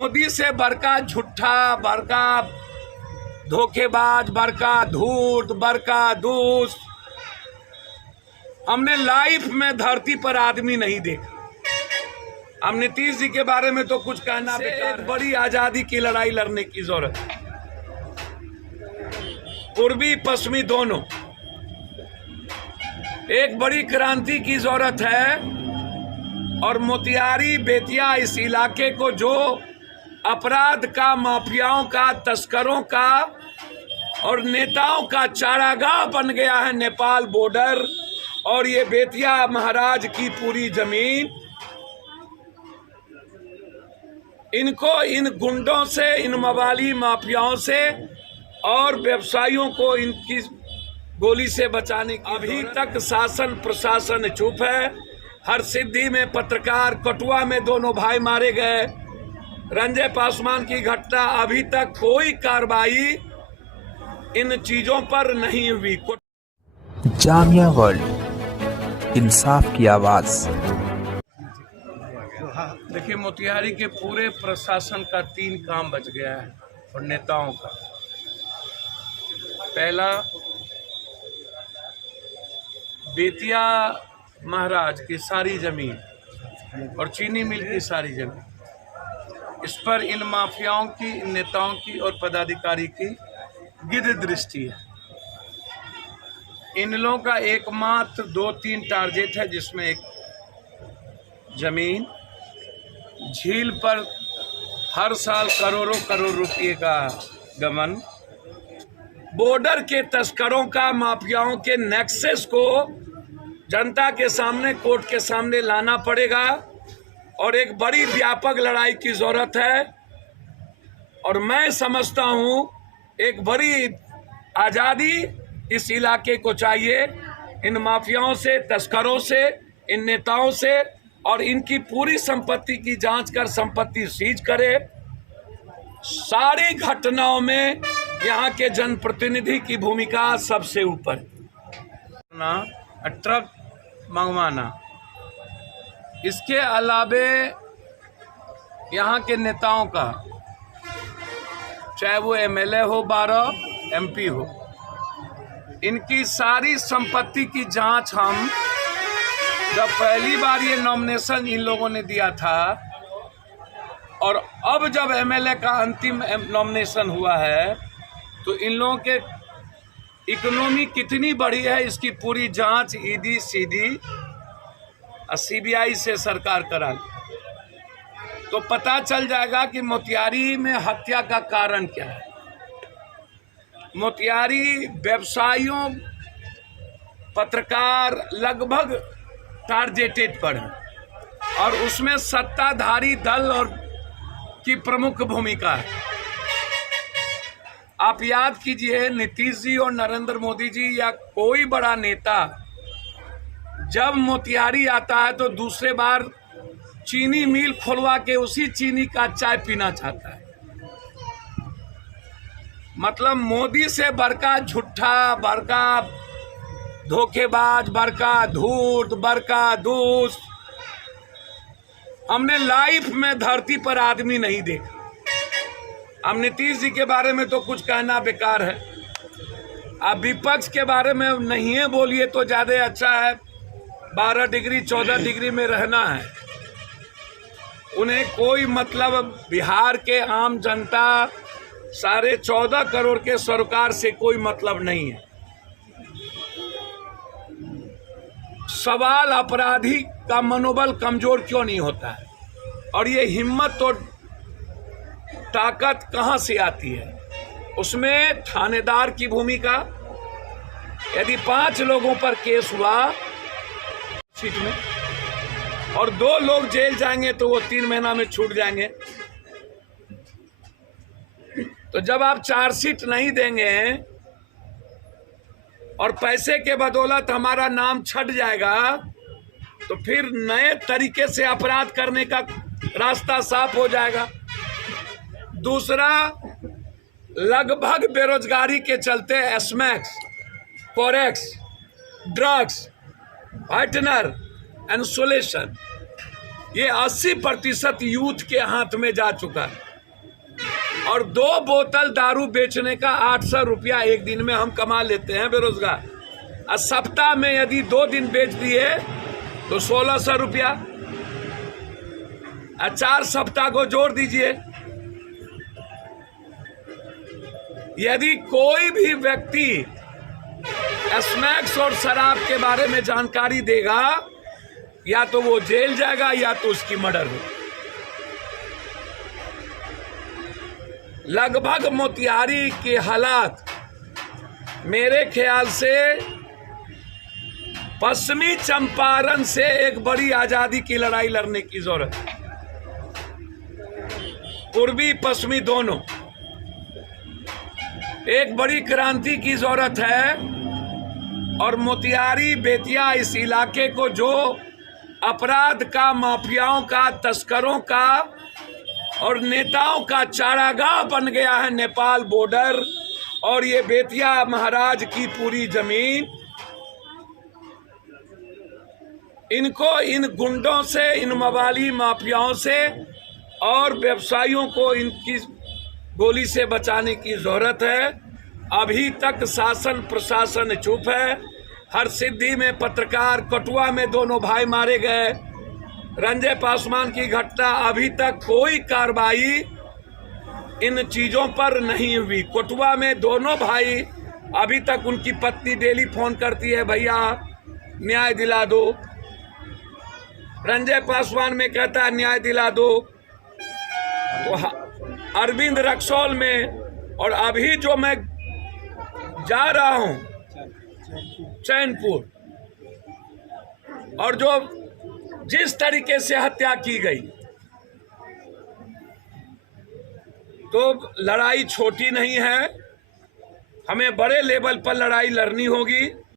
मोदी से बड़का झूठा, बड़का धोखेबाज, बड़का धूर्त, बड़का दोस्त हमने लाइफ में धरती पर आदमी नहीं देखा। हम नीतीश जी के बारे में तो कुछ कहना बेकार। बड़ी आजादी की लड़ाई लड़ने की जरूरत है, पूर्वी पश्चिमी दोनों। एक बड़ी क्रांति की जरूरत है और मोतिहारी बेतिया इस इलाके को जो अपराध का, माफियाओं का, तस्करों का और नेताओं का चारागाह बन गया है नेपाल बॉर्डर, और ये बेतिया महाराज की पूरी जमीन, इनको, इन गुंडों से, इन मवाली माफियाओं से और व्यवसायियों को इनकी गोली से बचाने की अभी तक शासन प्रशासन चुप है। हर सिद्धि में पत्रकार, कटुआ में दोनों भाई मारे गए, रंजय पासवान की घटना, अभी तक कोई कार्रवाई इन चीजों पर नहीं हुई। जामिया वर्ल्ड, इंसाफ की आवाज। देखिए, मोतिहारी के पूरे प्रशासन का 3 काम बच गया है और नेताओं का। पहला, बेतिया महाराज की सारी जमीन और चीनी मिल की सारी जमीन, इस पर इन माफियाओं की, इन नेताओं की और पदाधिकारी की गिद्ध दृष्टि है। इन लोगों का एकमात्र 2-3 टारगेट है, जिसमें एक जमीन, झील पर हर साल करोड़ों करोड़ रुपए का गमन, बॉर्डर के तस्करों का, माफियाओं के नेक्सस को जनता के सामने, कोर्ट के सामने लाना पड़ेगा और एक बड़ी व्यापक लड़ाई की जरूरत है। और मैं समझता हूं एक बड़ी आज़ादी इस इलाके को चाहिए, इन माफियाओं से, तस्करों से, इन नेताओं से, और इनकी पूरी संपत्ति की जांच कर संपत्ति सीज करे। सारी घटनाओं में यहाँ के जनप्रतिनिधि की भूमिका सबसे ऊपर। ट्रक मंगवाना, इसके अलावे यहाँ के नेताओं का, चाहे वो एमएलए हो 12, एमपी हो, इनकी सारी संपत्ति की जांच हम, जब पहली बार ये नॉमिनेशन इन लोगों ने दिया था और अब जब एमएलए का अंतिम नॉमिनेशन हुआ है, तो इन लोगों के इकोनॉमी कितनी बढ़ी है इसकी पूरी जांच ईडी, सीडी, सीबीआई से सरकार करा, तो पता चल जाएगा कि मोतिहारी में हत्या का कारण क्या है। मोतिहारी व्यवसायियों, पत्रकार लगभग टारगेटेड पर है और उसमें सत्ताधारी दल और की प्रमुख भूमिका है। आप याद कीजिए, नीतीश जी और नरेंद्र मोदी जी या कोई बड़ा नेता जब मोतिहारी आता है तो दूसरे बार चीनी मिल खुलवा के उसी चीनी का चाय पीना चाहता है। मतलब मोदी से बड़का झूठा, बड़का धोखेबाज, बड़का धूर्त, बड़का दोस्त हमने लाइफ में धरती पर आदमी नहीं देखा। हम नीतीश जी के बारे में तो कुछ कहना बेकार है। आप विपक्ष के बारे में नहीं है बोलिए तो ज़्यादा अच्छा है। 12 डिग्री 14 डिग्री में रहना है, उन्हें कोई मतलब बिहार के आम जनता, 14.5 करोड़ के सरकार से कोई मतलब नहीं है। सवाल अपराधी का मनोबल कमजोर क्यों नहीं होता है, और ये हिम्मत और ताकत कहां से आती है? उसमें थानेदार की भूमिका। यदि 5 लोगों पर केस हुआ सीट में और 2 लोग जेल जाएंगे तो वो 3 महीना में छूट जाएंगे। तो जब आप चार्जशीट नहीं देंगे और पैसे के बदौलत हमारा नाम छट जाएगा, तो फिर नए तरीके से अपराध करने का रास्ता साफ हो जाएगा। दूसरा, लगभग बेरोजगारी के चलते एसमैक्स, फॉरेक्स, ड्रग्स, व्हाइटनर, इंसुलेशन, ये 80% यूथ के हाथ में जा चुका है। और 2 बोतल दारू बेचने का 800 रुपया एक दिन में हम कमा लेते हैं बेरोजगार। और सप्ताह में यदि 2 दिन बेच दिए तो 1600 रुपया। 4 सप्ताह को जोड़ दीजिए। यदि कोई भी व्यक्ति स्नैक्स और शराब के बारे में जानकारी देगा, या तो वो जेल जाएगा या तो उसकी मर्डर हो। लगभग मोतिहारी के हालात मेरे ख्याल से पश्चिमी चंपारण से एक बड़ी आजादी की लड़ाई लड़ने की जरूरत है। पूर्वी पश्चिमी दोनों एक बड़ी क्रांति की जरूरत है। और मोतिहारी बेतिया इस इलाके को जो अपराध का, माफियाओं का, तस्करों का और नेताओं का चारागाह बन गया है नेपाल बॉर्डर, और ये बेतिया महाराज की पूरी जमीन, इनको इन गुंडों से, इन मवाली माफियाओं से और व्यवसायियों को इनकी गोली से बचाने की जरूरत है। अभी तक शासन प्रशासन चुप है। हरसिद्धि में पत्रकार, कटुआ में 2 भाई मारे गए, रंजय पासवान की घटना, अभी तक कोई कार्रवाई इन चीजों पर नहीं हुई। कटुआ में 2 भाई, अभी तक उनकी पत्नी डेली फोन करती है, भैया न्याय दिला दो। रंजय पासवान में कहता है न्याय दिला दो। तो अरविंद रक्सौल में, और अभी जो मैं जा रहा हूं चैनपुर, और जो जिस तरीके से हत्या की गई, तो लड़ाई छोटी नहीं है। हमें बड़े लेवल पर लड़ाई लड़नी होगी।